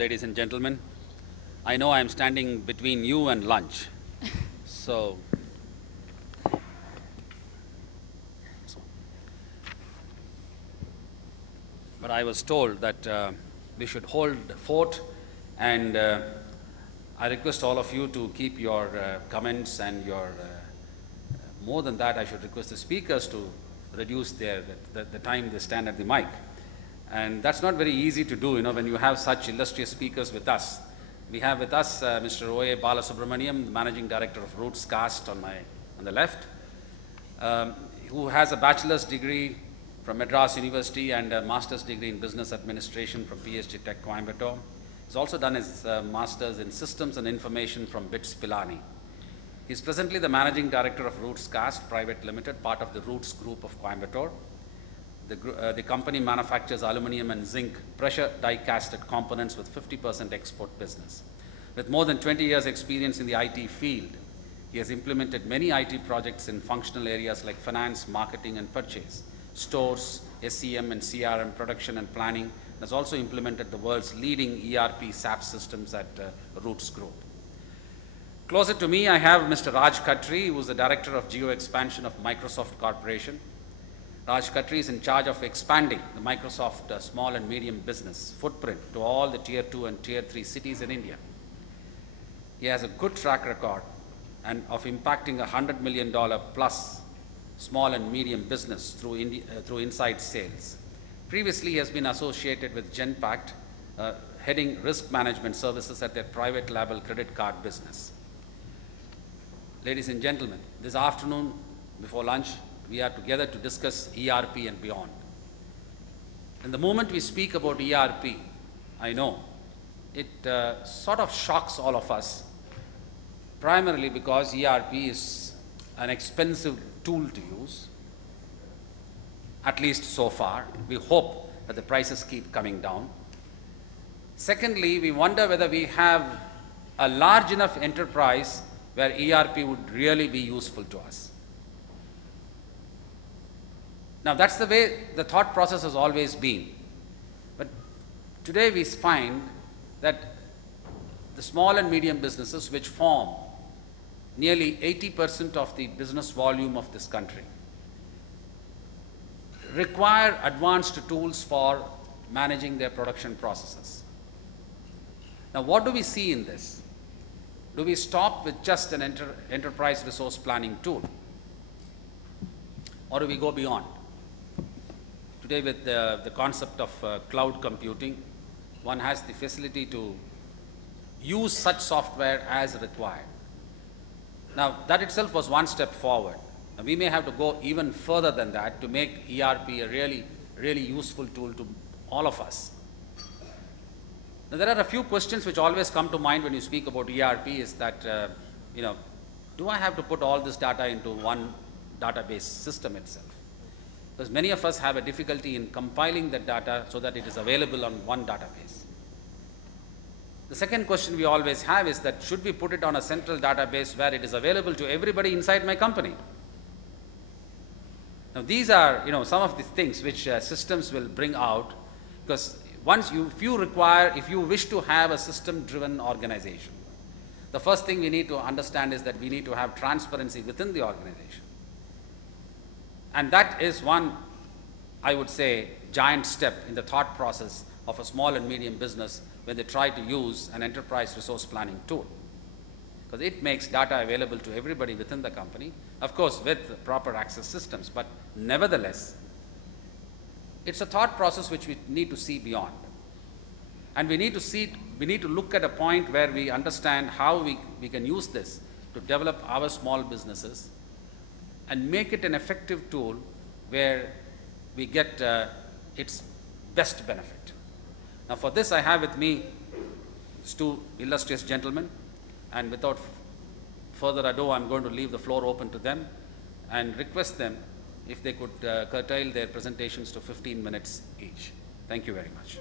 Ladies and gentlemen, I know I am standing between you and lunch. So, but I was told that we should hold fort, and I request all of you to keep your comments and your, more than that, I should request the speakers to reduce the time they stand at the mic. And that's not very easy to do, when you have such illustrious speakers with us. We have with us Mr. O.A. Balasubramaniam, the Managing Director of Roots Cast on the left, who has a bachelor's degree from Madras University and a master's degree in business administration from PSG Tech Coimbatore. He's also done his master's in systems and information from BITS Pilani. He's presently the Managing Director of Roots Cast Private Limited, part of the Roots Group of Coimbatore. The company manufactures aluminum and zinc pressure die-casted components with 50% export business. With more than 20 years experience in the IT field, he has implemented many IT projects in functional areas like finance, marketing and purchase, stores, SCM and CRM, production and planning, and has also implemented the world's leading ERP SAP systems at Roots Group. Closer to me, I have Mr. Rajshree, who is the Director of Geo Expansion of Microsoft Corporation. Rajshree is in charge of expanding the Microsoft small and medium business footprint to all the Tier 2 and Tier 3 cities in India. He has a good track record of impacting $100 million plus small and medium business through inside sales. Previously, he has been associated with Genpact, heading risk management services at their private label credit card business. Ladies and gentlemen, this afternoon before lunch, we are together to discuss ERP and beyond. And the moment we speak about ERP, I know it sort of shocks all of us, primarily because ERP is an expensive tool to use, at least so far. We hope that the prices keep coming down. Secondly, we wonder whether we have a large enough enterprise where ERP would really be useful to us. Now, that's the way the thought process has always been. But today we find that the small and medium businesses, which form nearly 80% of the business volume of this country, require advanced tools for managing their production processes. Now, what do we see in this? Do we stop with just an enterprise resource planning tool? Or do we go beyond? Today, with the concept of cloud computing, one has the facility to use such software as required. Now, that itself was one step forward. Now, we may have to go even further than that to make ERP a really, really useful tool to all of us. Now, there are a few questions which always come to mind when you speak about ERP is that, do I have to put all this data into one database system itself? Because many of us have a difficulty in compiling that data so that it is available on one database. The second question we always have is that should we put it on a central database where it is available to everybody inside my company? Now, these are some of the things which systems will bring out, because if you wish to have a system-driven organization, the first thing we need to understand is that we need to have transparency within the organization. And that is one, I would say, giant step in the thought process of a small and medium business when they try to use an enterprise resource planning tool. Because it makes data available to everybody within the company, of course with proper access systems, but nevertheless, it's a thought process which we need to see beyond. And we need to look at a point where we understand how we can use this to develop our small businesses and make it an effective tool where we get its best benefit. Now, for this, I have with me two illustrious gentlemen, and without further ado, I'm going to leave the floor open to them and request them if they could curtail their presentations to 15 minutes each. Thank you very much.